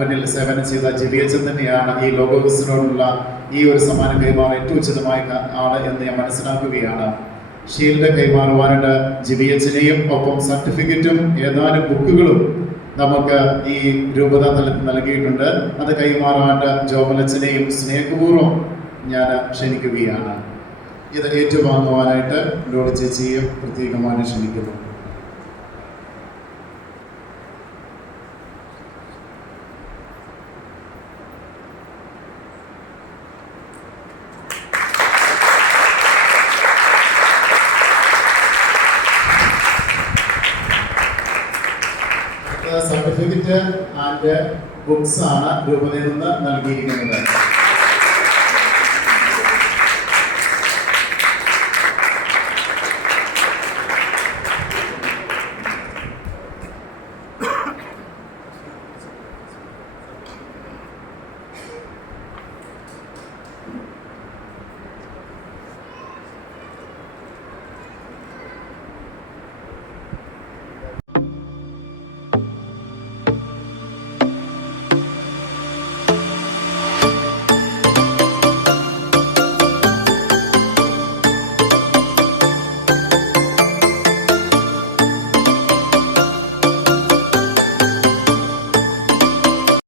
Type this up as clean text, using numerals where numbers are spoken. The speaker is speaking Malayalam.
മുന്നിൽ സേവനം ചെയ്ത ജിവിയച്ചൻ തന്നെയാണ് ഈ ലോഗോസിനോടുള്ള ഈ ഒരു സമ്മാനം കൈമാറാൻ ഏറ്റവും ഉചിതമായ ആണ് എന്ന് ഞാൻ മനസ്സിലാക്കുകയാണ്. ഷീൽഡ് കൈമാറുവാനായിട്ട് ജിവിയച്ചനെയും ഒപ്പം സർട്ടിഫിക്കറ്റും ഏതാനും ബുക്കുകളും നമുക്ക് ഈ രൂപത തലത്തിൽ നൽകിയിട്ടുണ്ട്. അത് കൈമാറാനായിട്ട് ജോമലച്ചനെയും സ്നേഹപൂർവ്വം ഞാൻ ക്ഷണിക്കുകയാണ്. ഇത് ഏറ്റുവാങ്ങുവാനായിട്ട് ലോഡ് ചേച്ചിയും പ്രത്യേകമായി ക്ഷണിക്കുന്നു. സർട്ടിഫിക്കറ്റ് ആൻഡ് ബുക്സ് ആണ് രൂപതയിൽ നിന്ന് നൽകിയിരിക്കുന്നത്.